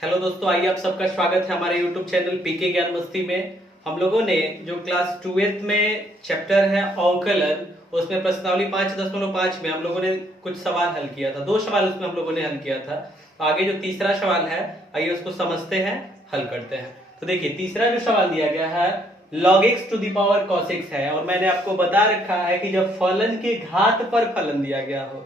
Hello दोस्तों, आइए आप सबका स्वागत है हमारे YouTube चैनल पीके ज्ञान मस्ती में। हम लोगों ने जो क्लास 12th में चैप्टर है अवकलन, उसमें प्रश्नावली 5.5 में हम लोगों ने कुछ सवाल हल किया था। 2 सवाल उसमें हम लोगों ने हल किया था। तो आगे जो तीसरा सवाल है, आइए उसको समझते हैं, हल करते हैं। तो देखिए, तीसरा जो सवाल दिया गया है log x to the power cos x है, और मैंने आपको बता रखा है कि जब फलन के घात पर फलन दिया गया हो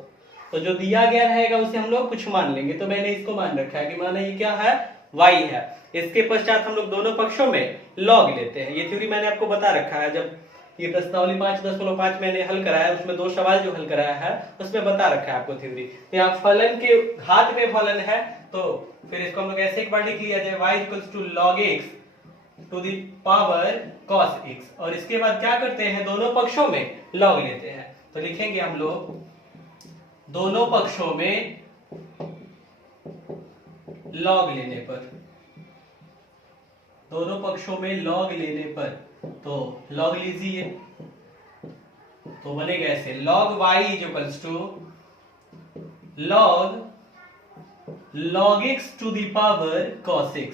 तो जो दिया गया रहेगा उसे हम लोग कुछ मान लेंगे। तो मैंने इसको मान रखा है कि माना ये क्या है, y है। इसके पश्चात हम लोग दोनों पक्षों में log लेते हैं। ये थ्योरी मैंने आपको बता रखा है। जब ये प्रश्नावली 5.5 मैंने हल कराया है, उसमें 2 सवाल जो हल कराया है उसमें बता रखा है आपको थ्योरी। यहाँ फलन के घात में फलन है, तो फिर इसको हम लोग ऐसे एक बार लिख लिया जाए, y equals to log x to the power cos x। और इसके बाद क्या करते हैं, दोनों पक्षों में log लेते हैं। तो लिखेंगे हम लोग दोनों पक्षों में log लेने पर, दोनों पक्षों में log लेने पर, तो log लीजिए तो बनेगा ऐसे, log y is equals to log x to the power cos x।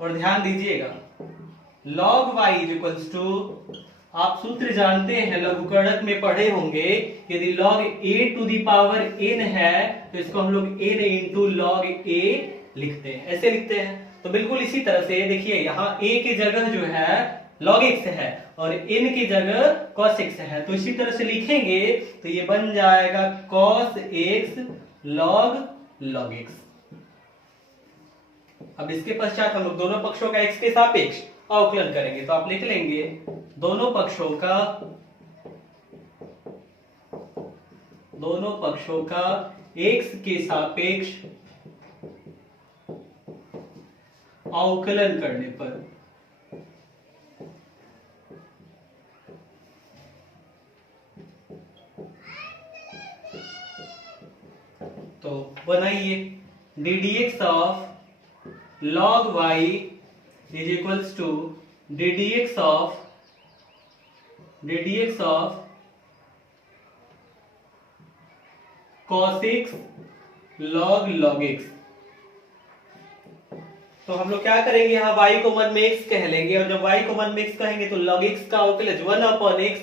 और ध्यान दीजिएगा, log y is equals to, आप सूत्र जानते हैं, लघुगणक में पढ़े होंगे, यदि log a to the power n है तो इसको हम लोग n इंटू log a लिखते हैं, ऐसे लिखते हैं। तो बिल्कुल इसी तरह से देखिए, यहाँ a की जगह जो है log x है और n की जगह cos x है, तो इसी तरह से लिखेंगे तो ये बन जाएगा cos x log x। अब इसके पश्चात हम लोग दोनों पक्षों का x के सापेक्ष अवकलन करेंगे। तो आप लिख लेंगे दोनों पक्षों का x के सापेक्ष अवकलन करने पर, तो बनाइए ddx of log y is equals to ddx of cos x log x। तो हम लोग क्या करेंगे, यहाँ y को मन में x कह लेंगे, और जब y को मन में x कहेंगे तो log x का अवकलज 1 अपॉन x,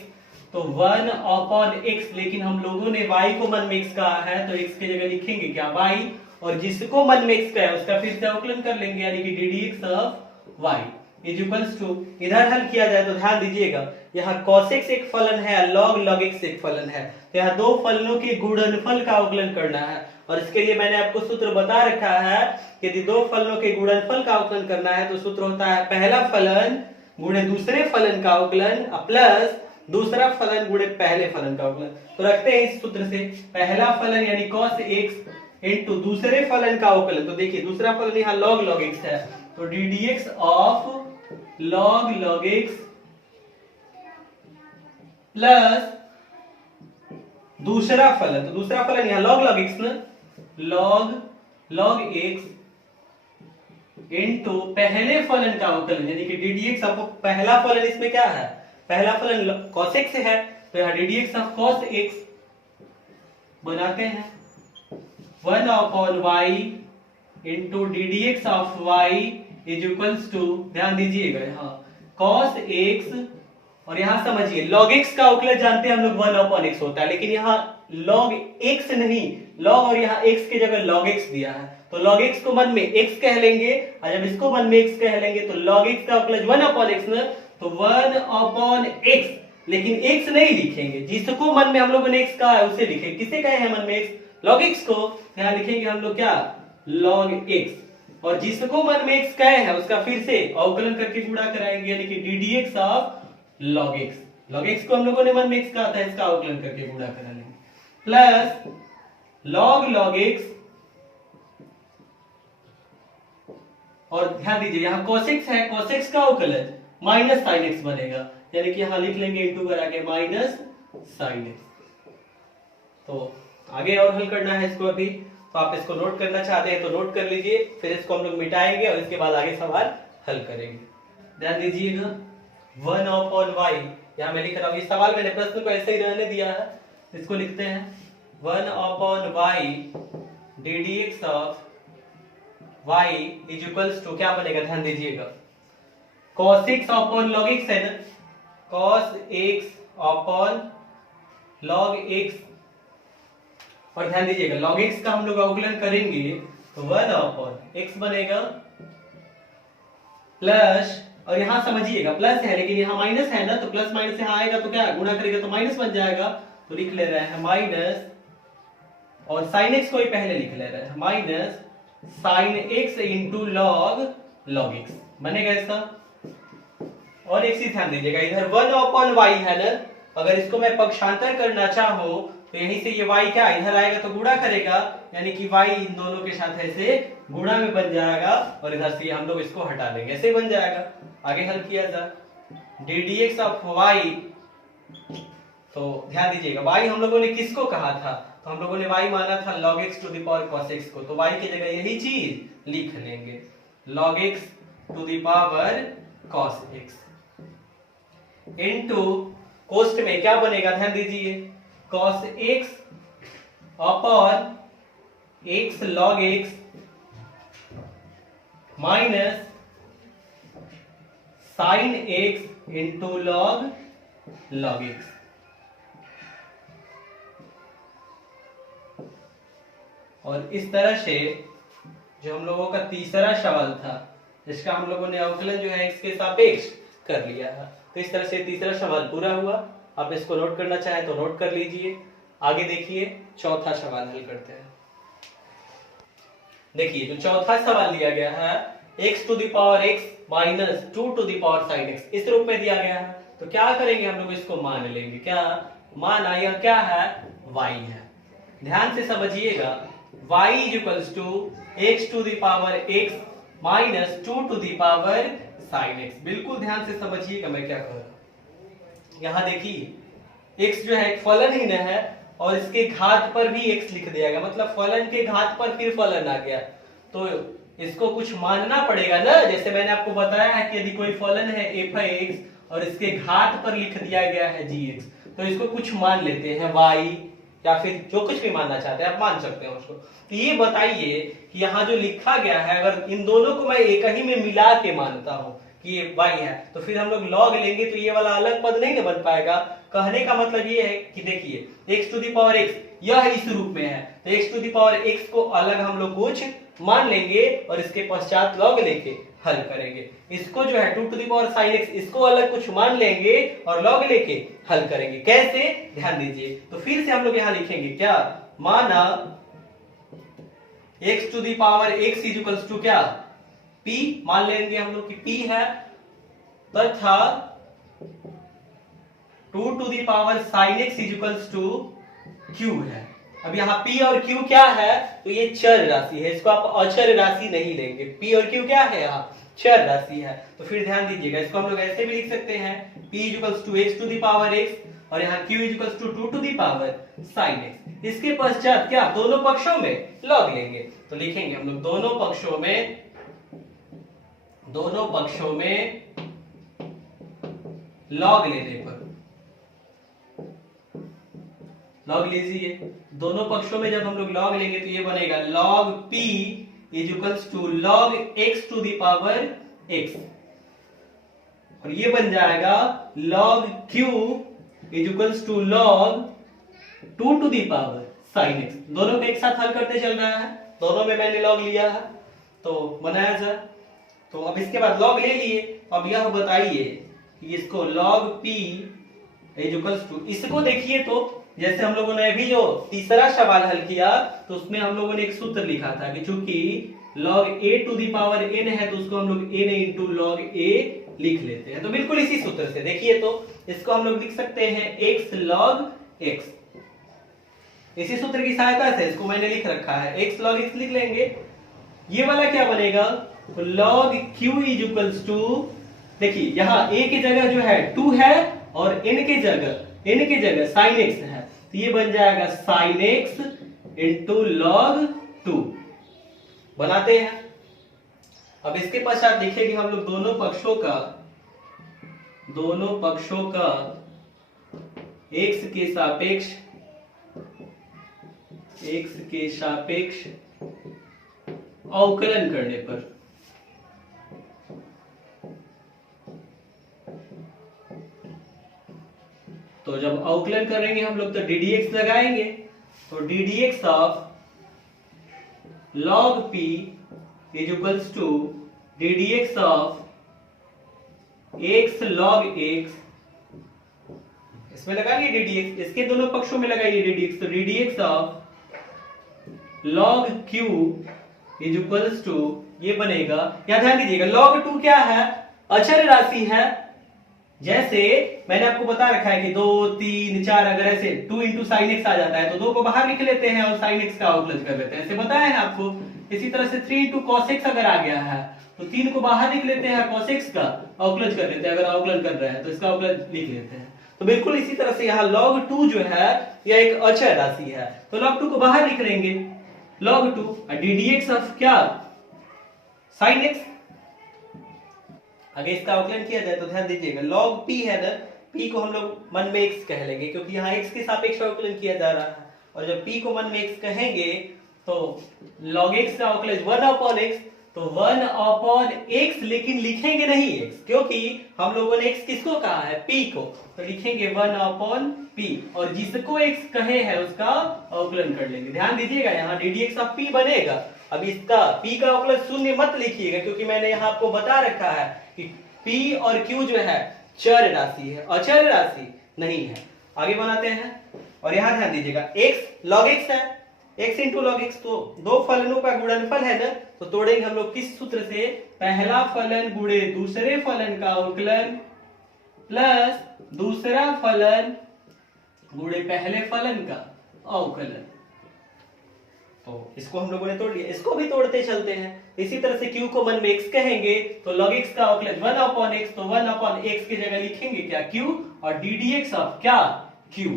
तो 1 अपॉन x। लेकिन हम लोगों ने y को मन में x कहा है तो x की जगह लिखेंगे क्या, y, और जिसको मन में x का है उसका फिर से अवकलन कर लेंगे, यानी कि ddx of y is equals to, इधर हल किया जाए तो ध्यान दीजिएगा, यहाँ cos x एक फलन है, log x एक फलन है, तो यहाँ दो फलनों के गुणनफल का अवकलन करना है। और इसके लिए मैंने आपको सूत्र बता रखा है, यदि दो फलनों के गुणनफल का अवकलन करना है तो सूत्र होता है पहला फलन गुणे दूसरे फलन का अवकलन प्लस दूसरा फलन गुणे पहले फलन का अवकलन। तो रखते हैं इस सूत्र से, पहला फलन यानी cos x इनटू दूसरे फलन का अवकलन। तो देखिए दूसरा फलन यहाँ log x है, तो ddx of log x plus दूसरा फलन, तो दूसरा फलन यहाँ log x ना, log x इनटू पहले फलन का अवकलन, यानी कि ddx ऑफ पहला फलन, इसमें क्या है, पहला फलन cos x है, तो यहाँ ddx ऑफ cos x बनाते हैं 1 upon y into ddx of y is equals to, ध्यान दीजिएगा यहाँ cos x, और यहाँ समझिए log x का अवकलन जानते हैं हम लोग 1 अपॉन x होता है, लेकिन यहाँ log x नहीं, log और यहाँ x की जगह log x दिया है, तो log x को मन में x कह लेंगे, और जब इसको मन में x कह लेंगे तो log x का अवकलन 1 अपॉन x ना, तो 1 अपॉन x, लेकिन x नहीं लिखेंगे, जिसको मन में हम लोगों ने x कहा है उसे लिखेंगे। किसे कहे हैं मन में x, log x को, यहाँ लिखेंगे हम लोग क्या, log x, और जिसको मन में x कहे हैं उसका फिर से अवकलन करके गुणा कराएंगे, यानी कि ddx of log x। log x को हम लोगों ने मन में x कहा था, इसका अवकलन करके गुणा करा लेंगे, प्लस log x, और ध्यान दीजिए यहाँ cos x है, cos x का अवकलन माइनस sin x बनेगा, यानी कि यहाँ लिख लेंगे इंटू करा के माइनस sin x। तो आगे और हल करना है इसको अभी, तो आप इसको नोट करना चाहते हैं तो नोट कर लीजिए, फिर इसको हम लोग मिटाएंगे और इसके बाद आगे सवाल हल करेंगे। ध्यान दीजिएगा 1 अपॉन y, यहाँ मैं लिख रहा हूँ, इस सवाल मैंने प्रश्न को ऐसे ही रहने दिया है, इसको लिखते हैं 1 upon y ddx of y is equals to क्या बनेगा, ध्यान दीजिएगा, cos x upon log x है ना, cos x upon log x, और ध्यान दीजिएगा log x का हम लोग अवकलन करेंगे तो 1 अपॉन x बनेगा प्लस, और यहां समझिएगा प्लस है लेकिन यहां माइनस है ना, तो प्लस माइनस यहां आएगा तो क्या गुणा करेगा तो माइनस बन जाएगा, तो लिख ले रहे हैं माइनस, और sin x को ही पहले लिख ले रहे हैं minus sin x into log x बनेगा ऐसा। और एक चीज ध्यान दीजिएगा, इधर 1 अपॉन y है ना, अगर इसको मैं पक्षांतर करना चाहूं तो यहीं से ये y क्या इधर आएगा तो गुणा करेगा, यानी कि y इन दोनों के साथ ऐसे गुणा में बन जाएगा, और इधर से हम लोग इसको हटा देंगे, ऐसे बन जाएगा। आगे हल किया जा ddx ऑफ y, तो ध्यान दीजिएगा y हम लोगों ने किसको कहा था, तो हम लोगों ने y माना था log x to the power cos x को, तो y की जगह यही चीज लिख लेंगे log x to the power cos x इनटू कोष्ठ में क्या बनेगा, ध्यान दीजिए, cos x upon x log x minus sin x into log x। और इस तरह से जो हम लोगों का तीसरा सवाल था, जिसका हम लोगों ने अवकलन जो है x के सापेक्ष कर लिया है, तो इस तरह से तीसरा सवाल पूरा हुआ। आप इसको नोट करना चाहे तो नोट कर लीजिए। आगे देखिए चौथा सवाल हल करते हैं। देखिए जो चौथा सवाल दिया गया है x to the power x minus 2 to the power sin x, इस रूप में दिया गया है, तो क्या करेंगे हम लोग इसको मान लेंगे, क्या मान आया, क्या है y है। ध्यान से समझिएगा y is equals to x to the power x minus 2 to the power sin x। बिल्कुल ध्यान से समझिएगा मैं क्या कर रहा हूं। यहां देखिए x जो है एक फलन ही न है, और इसके घात पर भी x लिख दिया गया, मतलब फलन के घात पर फिर फलन आ गया, तो इसको कुछ मानना पड़ेगा ना। जैसे मैंने आपको बताया है कि यदि कोई फलन है f(x) और इसके घात पर लिख दिया गया है gx, तो इसको कुछ मान लेते हैं y, या फिर जो कुछ भी मानना चाहते हैं आप मान सकते हैं उसको। तो ये बताइए कि यहाँ जो लिखा गया है, अगर इन दोनों को मैं एक ही में मिला के मानता हूं कि ये y है, तो फिर हम लोग log लेंगे तो ये वाला अलग पद नहीं ना बन पाएगा। कहने का मतलब ये है कि देखिए x to the power x यह इस रूप में है, तो x to the power x को अलग हम लोग कुछ मान लेंगे और इसके पश्चात log लेके हल करेंगे। इसको जो है 2 to the power sin x, इसको अलग कुछ मान लेंगे और log लेके हल करेंगे। कैसे, ध्यान दीजिए। तो फिर से हम लोग यहाँ लिखेंगे क्या, माना x to the power x is equals to क्या, p मान लेंगे हम लोग कि p है, तथा 2 to the power sin x is equals to q है। अब यहाँ p और q क्या है, तो ये चर राशि है, इसको आप अचर राशि नहीं लेंगे। p और q क्या है, यहाँ चर राशि है। तो फिर ध्यान दीजिएगा, इसको हम लोग ऐसे भी लिख सकते हैं p is equals to x to the power x, और यहाँ q is equals to 2 to the power sin x। इसके पश्चात क्या, दोनों पक्षों में log लेंगे, तो लिखेंगे हम लोग दोनों पक्षों में log लेने पर, log लीजिए, दोनों पक्षों में जब हम लोग log लेंगे तो ये बनेगा log p is equals to log x to the power x, और ये बन जाएगा log q is equals to log 2 to the power sin x। दोनों को एक साथ हल करते चल रहा है, दोनों में मैंने log लिया है तो बनाया जाए। तो अब इसके बाद log ले लिए, अब यह बताइए कि इसको log p is equals to, इसको देखिए तो जैसे हम लोगों ने अभी जो तीसरा सवाल हल किया तो उसमें हम लोगों ने एक सूत्र लिखा था कि चूंकि log a to the power n है तो उसको हम लोग n इंटू log a लिख लेते हैं। तो बिल्कुल इसी सूत्र से देखिए तो इसको हम लोग लिख सकते हैं x log x, इसी सूत्र की सहायता से इसको मैंने लिख रखा है, x log x लिख लेंगे। ये वाला क्या बनेगा, तो log q is equals to, देखिए यहाँ a की जगह जो है 2 है और n की जगह sin x है, तो ये बन जाएगा sin x इंटू log 2। बनाते हैं। अब इसके पश्चात देखिए कि हम लोग दोनों पक्षों का x के सापेक्ष अवकलन करने पर। तो जब अवकलन करेंगे हम लोग तो ddx लगाएंगे, तो ddx of log p is equals to ddx of x log x, इसमें लगाइए ddx, इसके दोनों पक्षों में लगाइए ddx, तो ddx of log q is equals to ये बनेगा, यहां ध्यान दीजिएगा log 2 क्या है, अचर राशि है। जैसे मैंने आपको बता रखा है कि 2 3 4 अगर ऐसे 2 इंटू साइन एक्स आ जाता है तो 2 को बाहर लिख लेते हैं और साइन एक्स का अवकलन कर लेते हैं, ऐसे बताया है आपको। इसी तरह से 3 इंटू कॉस एक्स अगर आ गया है तो 3 को बाहर लिख लेते हैं, कॉस एक्स का अवकलन कर लेते हैं, अगर अवकलन कर रहे हैं तो इसका अवकलन लिख लेते हैं। तो बिल्कुल इसी तरह से यहाँ log 2 जो है यह एक अचर राशि है, तो log 2 को बाहर लिख लेंगे, log 2 ddx ऑफ क्या, sin x। अगर इसका अवकलन किया जाए तो ध्यान दीजिएगा log p है ना, p को हम लोग मन में x कह लेंगे क्योंकि यहाँ x के सापेक्ष अवकलन किया जा रहा है, और जब p को मन में x कहेंगे तो log x का अवकलन 1 अपॉन x, तो 1 अपॉन x, लेकिन लिखेंगे नहीं x क्योंकि हम लोगों ने x किसको कहा है, p को, तो लिखेंगे 1 अपॉन p, और जिसको x कहे है उसका अवकलन कर लेंगे। ध्यान दीजिएगा यहाँ ddx ऑफ p बनेगा। अब इसका p का अवकलन शून्य मत लिखिएगा क्योंकि मैंने यहाँ आपको बता रखा है कि p और q जो है चर राशि है, अचर राशि नहीं है। आगे बनाते हैं, और यहाँ ध्यान दीजिएगा x log x है, x इंटू लॉग एक्स, तो दो फलनों का गुणनफल है ना, तो तोड़ेंगे हम लोग किस सूत्र से, पहला फलन गुणे दूसरे फलन का अवकलन प्लस दूसरा फलन गुणे पहले फलन का अवकलन। तो इसको हम लोगों ने तोड़ लिया, इसको भी तोड़ते चलते हैं। इसी तरह से q को मन में x कहेंगे तो log x का अवकलन 1 अपॉन x, तो 1 अपॉन x की जगह लिखेंगे क्या, q, और ddx ऑफ क्या, q,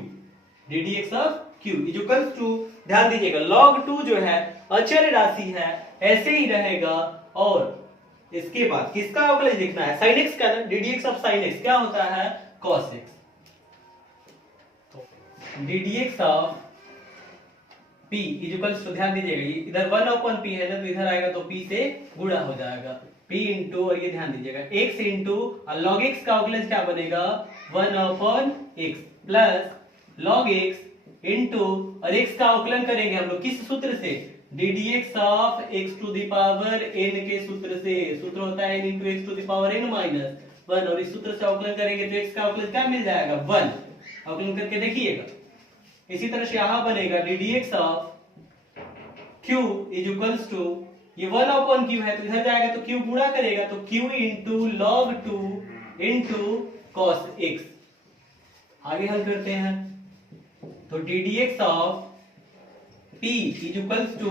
ddx of q is equals to, ध्यान दीजिएगा log 2 जो है अचर राशि है, ऐसे ही रहेगा, और इसके बाद किसका अवकलन लिखना है, sin x का ना, ddx ऑफ sin x क्या होता है, cos x। तो ddx of p is equals to, ध्यान दीजिएगा इधर 1 अपॉन p है ना, तो इधर आएगा तो p से गुणा हो जाएगा, p इंटू, और ये ध्यान दीजिएगा x इंटू log x का अवकलन क्या बनेगा, 1 upon x plus log x into, और x का अवकलन करेंगे हम लोग किस सूत्र से, ddx of x to the power n के सूत्र से, सूत्र होता है n into x to the power n minus 1, और इस सूत्र से अवकलन करेंगे तो x का अवकलन क्या मिल जाएगा, 1, अवकलन करके देखिएगा। इसी तरह से यहां बनेगा ddx of q is equals to, ये 1 अपॉन q है तो इधर जाएगा तो q गुणा करेगा तो q into log 2 into cos x। आगे हल करते हैं, तो ddx of p is equals to,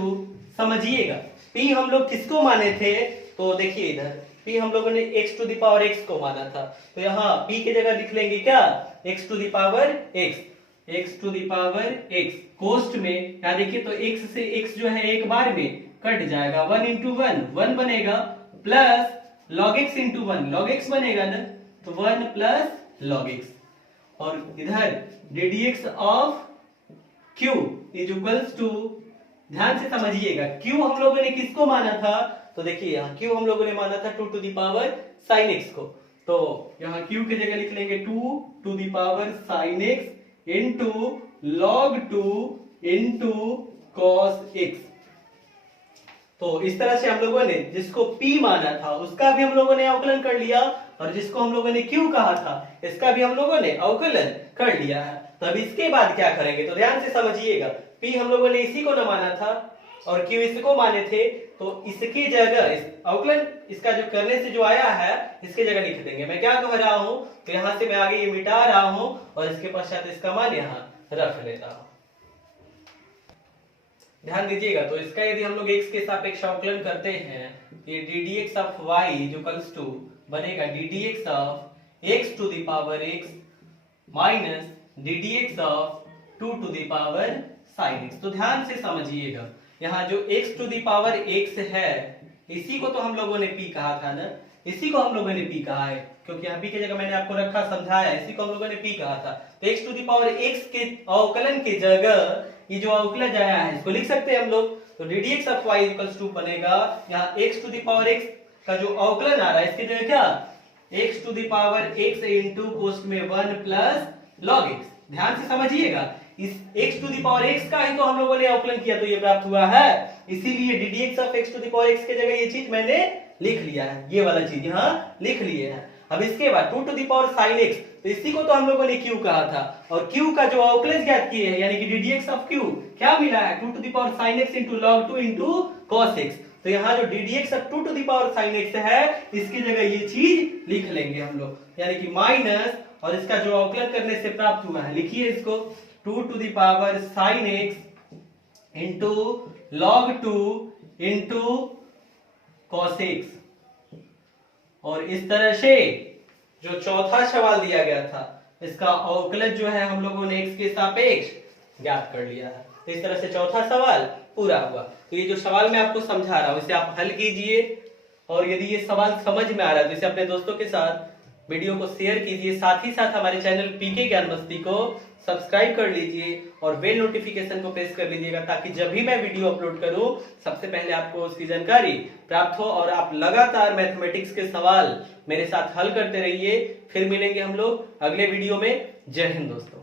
समझिएगा p हम लोग किसको माने थे, तो देखिए इधर p हम लोगों ने x to the power x को माना था, तो यहाँ p की जगह लिख लेंगे क्या, x to the power x, x to the power x, कोष्ट में यहाँ देखिए तो x से x जो है एक बार में कट जाएगा, 1 इंटू 1 बनेगा, plus log x into 1 log x बनेगा ना, तो 1 प्लस log x, और इधर ddx of q is equals to, ध्यान से समझिएगा q हम लोगों ने किसको माना था, तो देखिए यहाँ q हम लोगों ने माना था 2 to the power sin x को, तो यहाँ q की जगह लिख लेंगे 2 to the power sin x into log 2 into cos x। तो इस तरह से हम लोगों ने जिसको p माना था उसका भी हम लोगों ने अवकलन कर लिया, और जिसको हम लोगों ने q कहा था इसका भी हम लोगों ने अवकलन कर लिया है। तो अब इसके बाद क्या करेंगे, तो ध्यान से समझिएगा, p हम लोगों ने इसी को न माना था और q इसको माने थे, तो इसकी जगह अवकलन इसका जो करने से जो आया है इसकी जगह लिख देंगे। मैं क्या कह रहा हूं, तो यहां से मैं आगे ये मिटा रहा हूं और इसके पश्चात इसका मान यहां रख लेता हूं। ध्यान दीजिएगा, तो इसका यदि हम लोग x के सापेक्ष अवकलन करते हैं, ये ddx of y is equals to बनेगा ddx of x to the power x minus ddx of 2 to the power sin x। तो ध्यान से समझिएगा, यहाँ जो x to the power x है इसी को तो हम लोगों ने p कहा था ना, इसी को हम लोगों ने p कहा है, क्योंकि यहाँ p की जगह मैंने आपको रखा समझाया, इसी को हम लोगों ने p कहा था। तो x to the power x के अवकलन की जगह ये जो अवकलज आया है इसको लिख सकते हैं हम लोग। तो d d x of y equals to बनेगा, यहाँ x to the power x का जो अवकलन आ रहा है इसकी जगह क्या, x to the power x into कोष्ठ में 1 प्लस लॉग एक्स। ध्यान से समझिएगा, इस x to the power x का ही तो हम लोगों ने अवकलन किया तो ये प्राप्त हुआ है, इसीलिए d d x of x to the power x के जगह ये चीज मैंने लिख लिया है, ये वाला चीज यहाँ लिख लिए है। अब इसके बाद 2 to the power sin x, तो इसी को तो हम लोगों ने q कहा था, और q का जो अवकलज ज्ञात किए हैं यानी कि d d x of q क्या मिला है, 2 to the power sin x into log 2 into cos x। तो यहाँ जो d d x of 2 to the power sin x है इसकी जगह ये चीज लिख लेंगे हम लोग, यानी कि माइनस, और इसका जो अवकलन करने से प्राप्त हुआ है लिखिए इसको 2 to the power sin x into log 2 into cos x। और इस तरह से जो चौथा सवाल दिया गया था इसका अवकलज जो है हम लोगों ने x के सापेक्ष ज्ञात कर लिया है। तो इस तरह से चौथा सवाल पूरा हुआ। तो ये जो सवाल मैं आपको समझा रहा हूं इसे आप हल कीजिए, और यदि ये सवाल समझ में आ रहा है तो इसे अपने दोस्तों के साथ वीडियो को शेयर कीजिए, साथ ही साथ हमारे चैनल पीके ज्ञान मस्ती को सब्सक्राइब कर लीजिए और बेल नोटिफिकेशन को प्रेस कर लीजिएगा, ताकि जब भी मैं वीडियो अपलोड करूं सबसे पहले आपको उसकी जानकारी प्राप्त हो और आप लगातार मैथमेटिक्स के सवाल मेरे साथ हल करते रहिए। फिर मिलेंगे हम लोग अगले वीडियो में। जय हिंद दोस्तों।